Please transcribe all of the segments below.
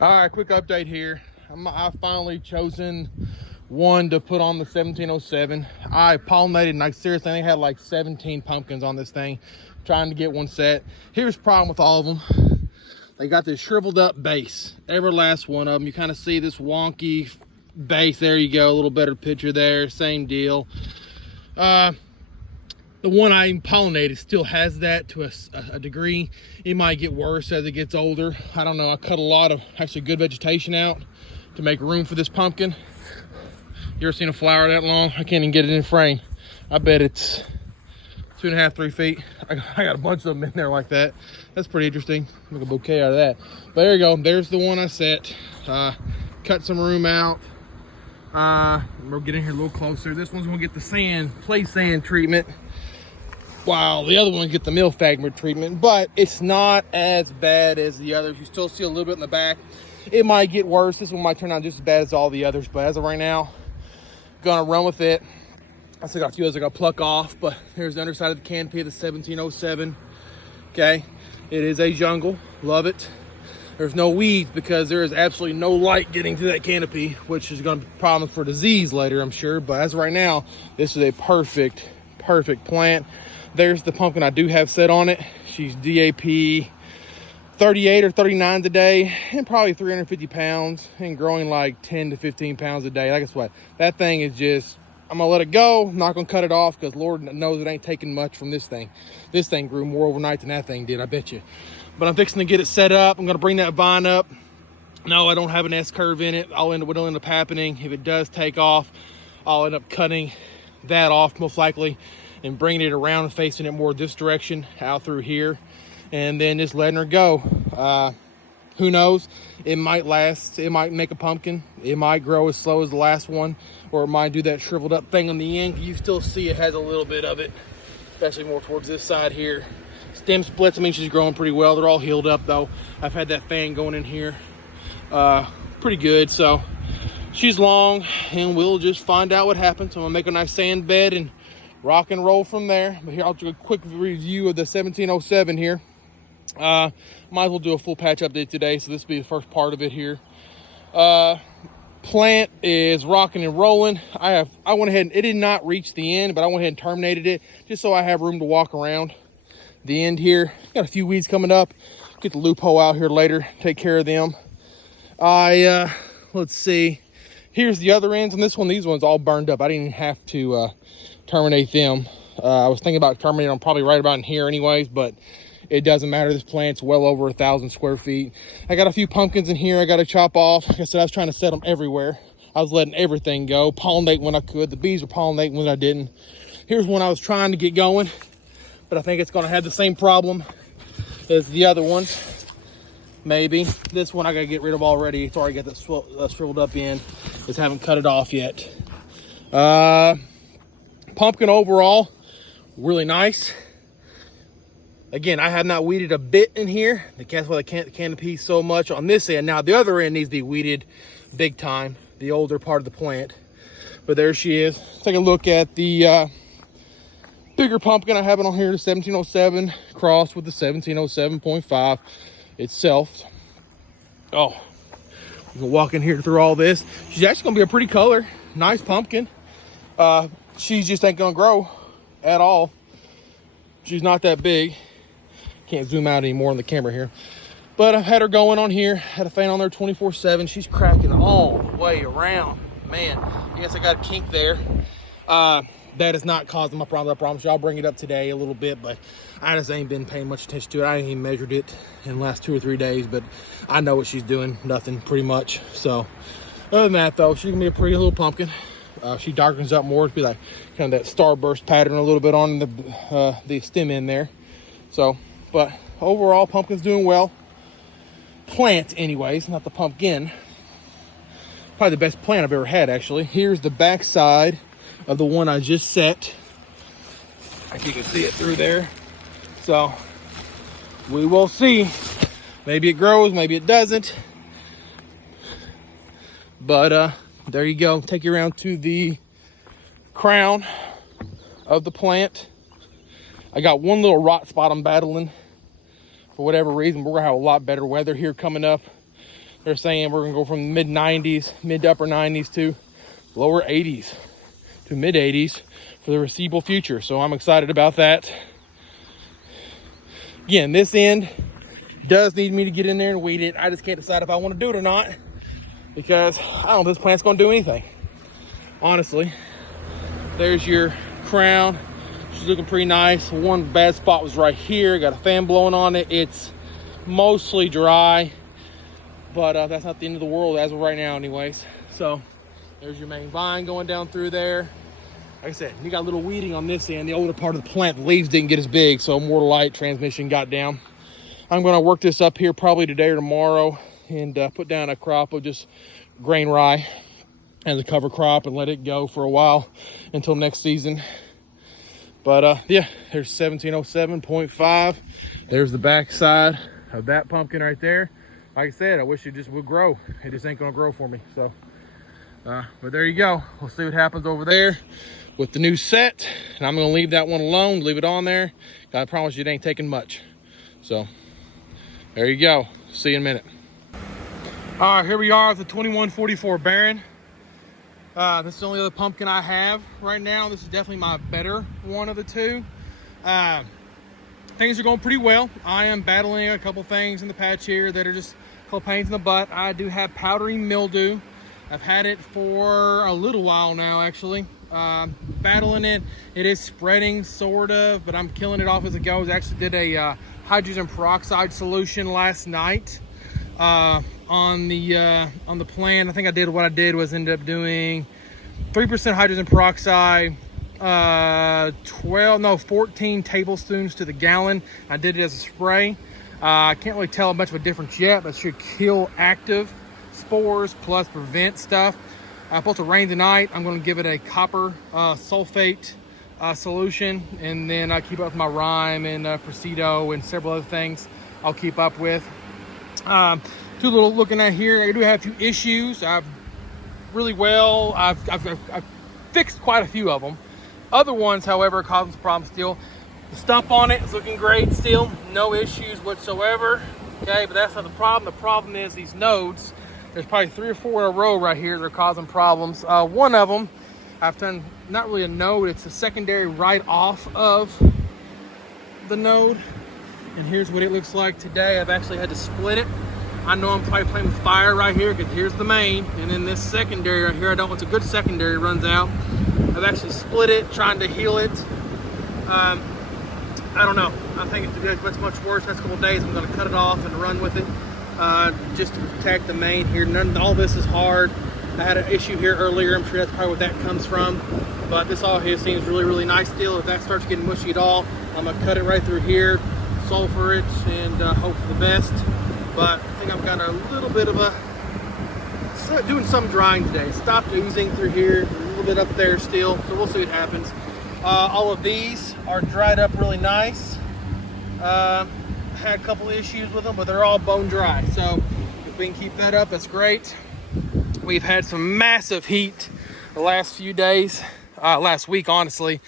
All right, quick update here. I've finally chosen one to put on the 1707. I pollinated, and seriously, I had like 17 pumpkins on this thing, trying to get one set. Here's the problem with all of them. They got this shriveled up base. Every last one of them. You kind of see this wonky base. There you go, a little better picture there. Same deal. The one I pollinated still has that to a degree. It might get worse as it gets older. I don't know. I cut a lot of actually good vegetation out to make room for this pumpkin. You ever seen a flower that long? I can't even get it in frame. I bet it's 2.5, 3 feet. I got a bunch of them in there like that. That's pretty interesting. Make a bouquet out of that. But there you go. There's the one I set. Cut some room out. We're getting here a little closer. This one's gonna get the play sand treatment, while the other one get the mill fragment treatment, but it's not as bad as the others. You still see a little bit in the back. It might get worse. This one might turn out just as bad as all the others, but as of right now, gonna run with it. I still got a few others I gotta pluck off, but here's the underside of the canopy of the 1707. Okay, it is a jungle. Love it. There's no weeds because there is absolutely no light getting to that canopy, which is gonna be a problem for disease later, I'm sure. But as of right now, this is a perfect plant. There's the pumpkin I do have set on it. She's DAP 38 or 39 today, and probably 350 pounds, and growing like 10 to 15 pounds a day. Like, guess what? That thing is just, I'm gonna let it go. I'm not gonna cut it off because Lord knows it ain't taking much from this thing. This thing grew more overnight than that thing did, I bet you. But I'm fixing to get it set up. I'm gonna bring that vine up. No, I don't have an S curve in it. What'll end up happening, if it does take off, I'll end up cutting that off most likely and bringing it around and facing it more this direction out through here, and then just letting her go. Who knows? It might last. It might make a pumpkin. It might grow as slow as the last one, or it might do that shriveled up thing on the end. You still see it has a little bit of it, especially more towards this side here. Stem splits, I mean, she's growing pretty well. They're all healed up though. I've had that fan going in here pretty good, so she's long, and we'll just find out what happens. I'm gonna make a nice sand bed and rock and roll from there. But here, I'll do a quick review of the 1707 here. Might as well do a full patch update today, so this will be the first part of it here. Plant is rocking and rolling. I went ahead and it did not reach the end, but I went ahead and terminated it just so I have room to walk around the end here. Got a few weeds coming up. Get the loophole out here later, take care of them. Let's see. Here's the other ends, and these ones all burned up. I didn't even have to terminate them. I was thinking about terminating them probably right about in here anyways, but it doesn't matter. This plant's well over 1,000 square feet. I got a few pumpkins in here I got to chop off. Like I said, I was trying to set them everywhere. I was letting everything go, pollinate when I could. The bees were pollinating when I didn't. Here's one I was trying to get going, but I think it's going to have the same problem as the other ones. Maybe. This one I got to get rid of already. It's already got the shriveled up end. Just haven't cut it off yet. Pumpkin overall, really nice. Again, I have not weeded a bit in here. That's why I can't canopy so much on this end. Now, the other end needs to be weeded big time, the older part of the plant. But there she is. Take a look at the bigger pumpkin I have it on here, the 1707 crossed with the 1707.5 itself. Oh, we can walk in here through all this. She's actually gonna be a pretty color, nice pumpkin. She just ain't gonna grow at all. She's not that big. Can't zoom out anymore on the camera here. But I've had her going on here. Had a fan on there 24/7. She's cracking all the way around. Man, I guess I got a kink there. That is not causing my problem. I promise you, I'll bring it up today a little bit, but I just ain't been paying much attention to it. I ain't even measured it in the last 2 or 3 days, but I know what she's doing. Nothing, pretty much. So, other than that, though, she's gonna be a pretty little pumpkin. She darkens up more to be like kind of that starburst pattern a little bit on the stem end there. So, but overall, pumpkin's doing well. Plant, anyways, not the pumpkin. Probably the best plant I've ever had, actually. Here's the back side of the one I just set. If you can see it through there. So, we will see. Maybe it grows, maybe it doesn't. But, there you go. Take you around to the crown of the plant. I got one little rot spot I'm battling for whatever reason. We're gonna have a lot better weather here coming up they're saying we're gonna go from mid 90s, mid to upper 90s to lower 80s to mid 80s for the foreseeable future. So I'm excited about that. Again, this end does need me to get in there and weed it. I just can't decide if I want to do it or not, because I don't know if this plant's gonna do anything, honestly. There's your crown. She's looking pretty nice. One bad spot was right here. Got a fan blowing on it. It's mostly dry, but that's not the end of the world as of right now anyways. So there's your main vine going down through there. Like I said, you got a little weeding on this end. The older part of the plant, the leaves didn't get as big, so more light transmission got down. I'm going to work this up here probably today or tomorrow and put down a crop of just grain rye as a cover crop and let it go for a while until next season. But yeah, there's 1707.5. There's the back side of that pumpkin right there. Like I said, I wish it just would grow. It just ain't going to grow for me. So, but there you go. We'll see what happens over there with the new set, and I'm gonna leave that one alone, leave it on there. I promise you it ain't taking much. So there you go. See you in a minute. All right, here we are at the 2144 Baron. This is the only other pumpkin I have right now. This is definitely my better one of the two. Things are going pretty well. I am battling a couple things in the patch here that are just a couple pains in the butt. I do have powdery mildew. I've had it for a little while now, actually. Battling it. It is spreading, sort of, but I'm killing it off as it goes. I actually did a hydrogen peroxide solution last night on the plant. I think what I did was end up doing 3% hydrogen peroxide, 14 tablespoons to the gallon. I did it as a spray. I can't really tell much of a difference yet, but it should kill active spores plus prevent stuff. It's supposed to rain tonight. I'm going to give it a copper sulfate solution, and then I keep up with my rime and Presido and several other things I'll keep up with. Two little looking at here, I do have a few issues. I've fixed quite a few of them. Other ones, however, are causing some problems still. The stump on it is looking great still, no issues whatsoever. Okay, but that's not the problem. The problem is these nodes. There's probably 3 or 4 in a row right here that are causing problems. One of them, I've done not really a node, it's a secondary right off of the node. And here's what it looks like today. I've actually had to split it. I know I'm probably playing with fire right here because here's the main. And then this secondary right here, it's a good secondary, runs out. I've actually split it, trying to heal it. I don't know. I think it's much worse. Next couple of days, I'm going to cut it off and run with it. Just to protect the main here. All this is hard. I had an issue here earlier. I'm sure that's probably what that comes from. But this all here seems really, really nice still. If that starts getting mushy at all, I'm going to cut it right through here, sulfur it, and hope for the best. But I think I've got a little bit of doing some drying today. Stopped oozing through here, a little bit up there still. So we'll see what happens. All of these are dried up really nice. Had a couple issues with them, but they're all bone dry. So if we can keep that up, that's great. We've had some massive heat the last few days, last week honestly,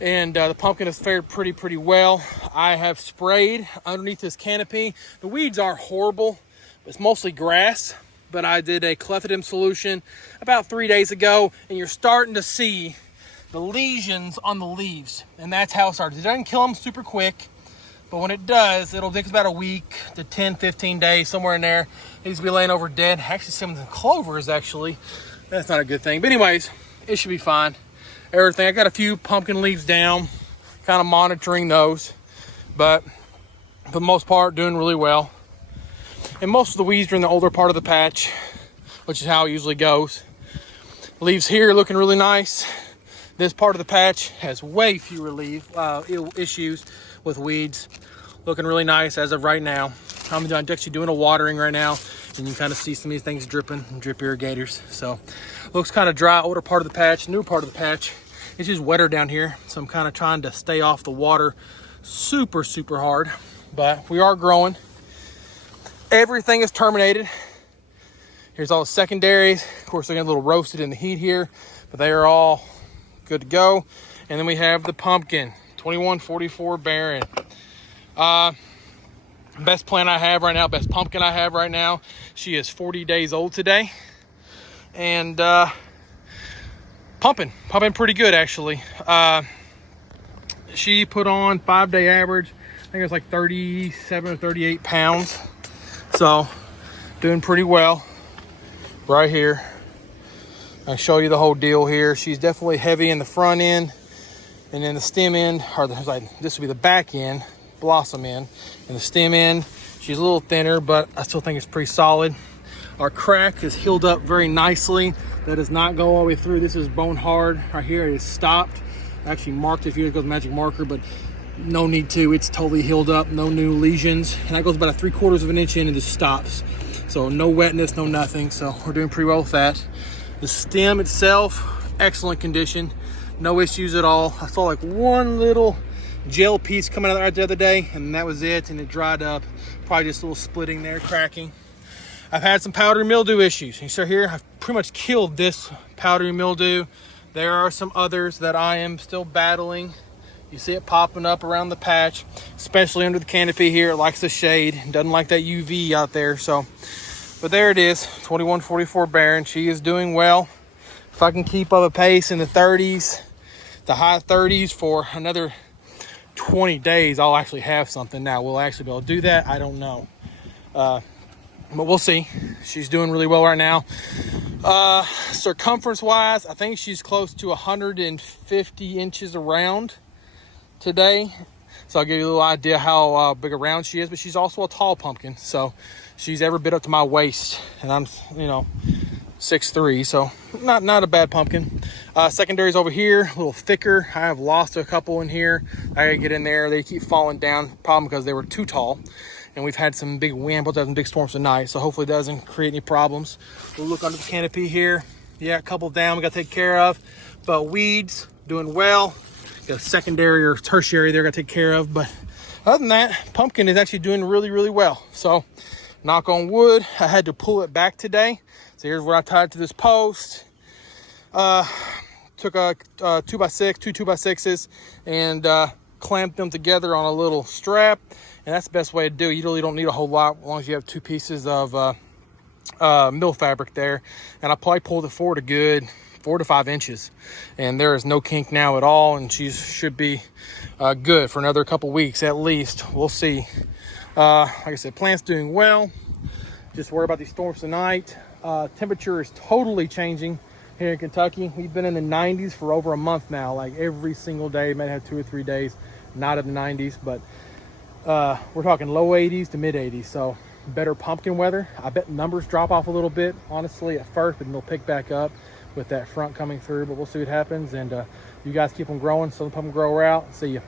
and the pumpkin has fared pretty well. I have sprayed underneath this canopy. The weeds are horrible. It's mostly grass, but I did a clethodim solution about 3 days ago, and you're starting to see the lesions on the leaves, and that's how it started. It doesn't kill them super quick, but when it does, it'll take about a week to 10, 15 days, somewhere in there. It needs to be laying over dead. Actually, some of the clovers, actually. That's not a good thing. But anyways, it should be fine. Everything. I got a few pumpkin leaves down, kind of monitoring those. But for the most part, doing really well. And most of the weeds are in the older part of the patch, which is how it usually goes. Leaves here looking really nice. This part of the patch has way fewer issues with weeds. Looking really nice as of right now. I'm actually doing a watering right now, and you can kind of see some of these things dripping, drip irrigators. So looks kind of dry, older part of the patch, new part of the patch. It's just wetter down here, so I'm kind of trying to stay off the water super hard. But we are growing. Everything is terminated. Here's all the secondaries. Of course, they're getting a little roasted in the heat here, but they are all good to go. And then we have the pumpkin, 2144 Baron. Best plant I have right now, best pumpkin I have right now. She is 40 days old today. And pumping pretty good, actually. She put on 5-day average, I think it was like 37 or 38 pounds. So doing pretty well right here. I'll show you the whole deal here. She's definitely heavy in the front end, and then the stem end, or this would be the back end, blossom end, and the stem end, she's a little thinner, but I still think it's pretty solid. Our crack is healed up very nicely. That does not go all the way through. This is bone hard. Right here it is stopped. I actually marked it a few years ago with a magic marker, but no need to. It's totally healed up, no new lesions. And that goes about a 3/4 of an inch in and just stops. So no wetness, no nothing. So we're doing pretty well with that. The stem itself, excellent condition. No issues at all. I saw like one little gel piece coming out right the other day, and that was it, and it dried up. Probably just a little splitting there, cracking. I've had some powdery mildew issues. You see here, I've pretty much killed this powdery mildew. There are some others that I am still battling. You see it popping up around the patch, especially under the canopy here. It likes the shade, it doesn't like that UV out there. So, but there it is, 2144 Baron. She is doing well. If I can keep up a pace in the 30s, the high 30s for another 20 days, I'll actually have something. Now, will I actually be able to do that? I don't know. But we'll see. She's doing really well right now. Circumference wise, I think she's close to 150 inches around today. So I'll give you a little idea how big around she is, but she's also a tall pumpkin. So she's every bit up to my waist, and I'm, 6'3", so not a bad pumpkin. Secondaries over here, a little thicker. I have lost a couple in here. I gotta get in there. They keep falling down, problem because they were too tall. And we've had some big wind, both some big storms tonight, so hopefully it doesn't create any problems. We'll look under the canopy here. Yeah, a couple down we got to take care of, but weeds doing well. Got a secondary or tertiary there got to take care of, but other than that, pumpkin is actually doing really, really well. So, knock on wood. I had to pull it back today. So here's where I tied it to this post. Took a 2x6, two 2x6s, and clamped them together on a little strap. And that's the best way to do it. You really don't need a whole lot as long as you have two pieces of mill fabric there. And I probably pulled it forward a good 4 to 5 inches. And there is no kink now at all. And she should be good for another couple weeks at least. We'll see. Like I said, plant's doing well. Just worry about these storms tonight. Temperature is totally changing here in Kentucky. We've been in the 90s for over a month now. Like every single day, might have 2 or 3 days not in the 90s, but we're talking low 80s to mid 80s, so better pumpkin weather. I bet numbers drop off a little bit, honestly, at first, and they'll pick back up with that front coming through, but we'll see what happens. And you guys keep them growing, so the pumpkin grower out. See you.